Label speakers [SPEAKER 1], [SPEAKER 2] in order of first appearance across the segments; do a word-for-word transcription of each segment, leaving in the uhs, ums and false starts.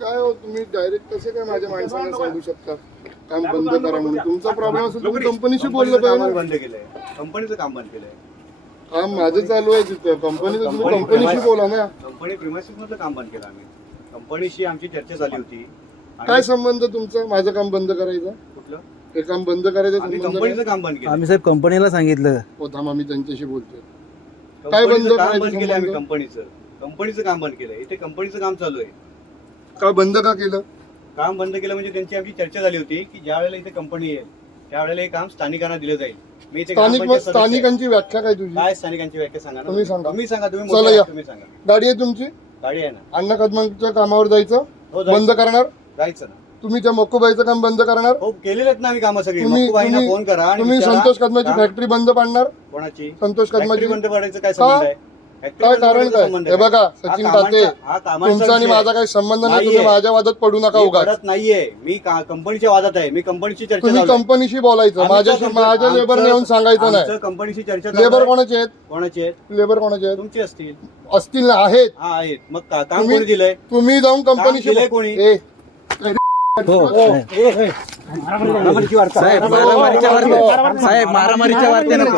[SPEAKER 1] काय हो तुम्ही डायरेक्ट कसे काय माझ्या माणसाला सांगू शकता काम बंद करा म्हणून? तुमचा प्रॉब्लेम असेल तुम्ही कंपनीशी बोललं पाहिजे.
[SPEAKER 2] बंद केलंय, कंपनीचं काम बंद केलंय.
[SPEAKER 1] काम माझं चालू आहे तिथं कंपनीचं, तुम्ही कंपनीशी बोला ना.
[SPEAKER 2] कंपनी प्रिमायसिस मधलं काम बंद केलं आम्ही. कंपनीशी आमची चर्चा झाली होती.
[SPEAKER 1] काय संबंध तुमचा माझं काम बंद करायचं?
[SPEAKER 2] कुठलं
[SPEAKER 1] हे काम बंद करायचं
[SPEAKER 2] आम्ही
[SPEAKER 1] संबंध
[SPEAKER 2] कंपनीचं
[SPEAKER 1] नाही?
[SPEAKER 2] काम बंद केलं.
[SPEAKER 3] आम्ही साहेब कंपनीला सांगितलं.
[SPEAKER 1] हो थांबा मी त्यांच्याशी बोलतोय. काय बंद
[SPEAKER 2] कंपनीचं काम
[SPEAKER 1] करायचं
[SPEAKER 2] बंद केलं आम्ही.
[SPEAKER 1] संबंध?
[SPEAKER 2] कंपनीचं कंपनीचं काम बंद केलंय. इथे कंपनीचं काम चालू आहे.
[SPEAKER 1] का बंद का केलं?
[SPEAKER 2] काम बंद केलं म्हणजे त्यांची आमची चर्चा झाली होती की ज्या वेळेला इथे कंपनी येईल त्यावेळेला हे काम स्थानिकांना दिलं जाईल. मी इथे
[SPEAKER 1] स्थानिक
[SPEAKER 2] ग्रामपंचायत सदस्य आहे.
[SPEAKER 1] स्थानिकांची व्याख्या काय तुझी?
[SPEAKER 2] काय स्थानिकांची व्याख्या सांगा ना.
[SPEAKER 1] तुम्ही सांगा.
[SPEAKER 2] तुम्ही सांगा. तुम्ही
[SPEAKER 1] चला
[SPEAKER 2] मोठे
[SPEAKER 1] या.
[SPEAKER 2] आहात, तुम्ही सांगा.
[SPEAKER 1] गाडी आहे तुमची?
[SPEAKER 2] गाडी आहे ना.
[SPEAKER 1] अण्णा कदमांच्या कामावर जायचं
[SPEAKER 2] हो जायचं.
[SPEAKER 1] बंद करणार?
[SPEAKER 2] जायचं ना.
[SPEAKER 1] तुम्ही त्या मक्कोबाईचं काम बंद करणार?
[SPEAKER 2] हो केलेले आहेत ना आम्ही कामं सगळी.
[SPEAKER 1] तुम्ही
[SPEAKER 2] मक्कूबाईंना
[SPEAKER 1] तुम्ही-
[SPEAKER 2] फोन करा आणि
[SPEAKER 1] तुम्ही
[SPEAKER 2] विचारा.
[SPEAKER 1] संतोष कदमाची
[SPEAKER 2] काम-
[SPEAKER 1] फॅक्टरी बंद पाडणार?
[SPEAKER 2] कोणाची
[SPEAKER 1] संतोष
[SPEAKER 2] फॅक्टरी
[SPEAKER 1] कदमाची
[SPEAKER 2] बंद पडायचं काय संबंध आहे? फॅक्टरी
[SPEAKER 1] काय
[SPEAKER 2] बंद
[SPEAKER 1] कारण
[SPEAKER 2] पडायचं
[SPEAKER 1] काय?
[SPEAKER 2] संबंध
[SPEAKER 1] हे
[SPEAKER 2] आहे?
[SPEAKER 1] बघा
[SPEAKER 2] हा
[SPEAKER 1] सचिन
[SPEAKER 2] कामांचा-
[SPEAKER 1] ताते
[SPEAKER 2] हा कामांचा
[SPEAKER 1] तुमचा आणि
[SPEAKER 2] विषय
[SPEAKER 1] माझा
[SPEAKER 2] आहे.
[SPEAKER 1] काही संबंध नाही.
[SPEAKER 2] नाहीये.
[SPEAKER 1] तुम्ही माझ्या वादात पडू नका
[SPEAKER 2] मी
[SPEAKER 1] उगाच.
[SPEAKER 2] पडत नाहीये. मी का- कंपनीच्या वादात आहे. मी कंपनीची चर्चा
[SPEAKER 1] तुम्ही
[SPEAKER 2] चालू आहे.
[SPEAKER 1] कंपनीशी बोलायचं
[SPEAKER 2] आमचं
[SPEAKER 1] माझ्याशी
[SPEAKER 2] कंपनी-
[SPEAKER 1] माझ्या
[SPEAKER 2] आमचं-
[SPEAKER 1] लेबरने येऊन सांगायचं
[SPEAKER 2] आमचं
[SPEAKER 1] नाही.
[SPEAKER 2] कंपनीची चर्चा चालू
[SPEAKER 1] लेबर
[SPEAKER 2] आहे.
[SPEAKER 1] कोणाचे आहेत?
[SPEAKER 2] कोणाची आहेत?
[SPEAKER 1] लेबर कोणाचे आहेत?
[SPEAKER 2] तुमची असतील.
[SPEAKER 1] असतील ना आहेत.
[SPEAKER 2] हा आहेत. मग का- काम
[SPEAKER 1] तुम्ही-
[SPEAKER 2] कोणी दिलंय?
[SPEAKER 1] तुम्ही जाऊन
[SPEAKER 2] काम
[SPEAKER 1] कंपनीशी
[SPEAKER 2] दिलंय
[SPEAKER 1] बो-
[SPEAKER 2] कोणी?
[SPEAKER 1] ए,
[SPEAKER 3] हो साहेब मारामारीच्या वार्ते साहेब मारामारीच्या वार्ते नको.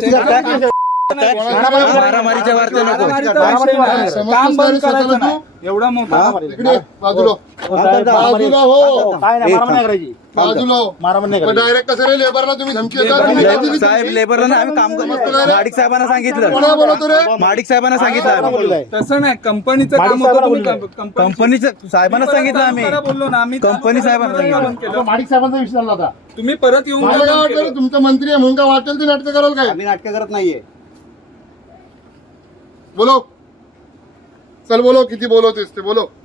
[SPEAKER 3] मारामारीच्या वार्ते नको.
[SPEAKER 1] काम बंद करायचं नाही.
[SPEAKER 4] एवढा मोठा
[SPEAKER 1] इकडे बाजूला बाजूला हो बाजूला
[SPEAKER 4] मारामारी
[SPEAKER 1] डायरेक्ट कसं रे लेबरला तुम्ही धमकी देता? तुम्ही काय दिली
[SPEAKER 3] साहेब
[SPEAKER 1] धमकी?
[SPEAKER 3] लेबरला ना आम्ही काम करतो. माडिक साहेबांना सांगितलं.
[SPEAKER 1] कोणाला बोलवतो रे?
[SPEAKER 3] माडिक साहेबांना सांगितलं आम्ही.
[SPEAKER 4] तसं नाही कंपनीचं काम होतं तुम्ही कंपनी
[SPEAKER 3] कंपनीचं साहेबांना सांगितलं आम्ही.
[SPEAKER 4] बोललो ना आम्ही
[SPEAKER 3] कंपनी साहेबांना सांगितलं.
[SPEAKER 4] केलं.
[SPEAKER 5] माडिक साहेबांचा विषय झाला होता.
[SPEAKER 4] तुम्ही परत येऊन
[SPEAKER 1] मला काय
[SPEAKER 4] काम
[SPEAKER 1] वाटतं
[SPEAKER 4] केलं.
[SPEAKER 1] रे, तुमचा मंत्री आहे म्हणून काय वाटेल ते नाटक कराल काय?
[SPEAKER 2] आम्ही नाटकं करत नाहीये.
[SPEAKER 1] बोलो चल बोलो किती बोलवतेस ते बोलो.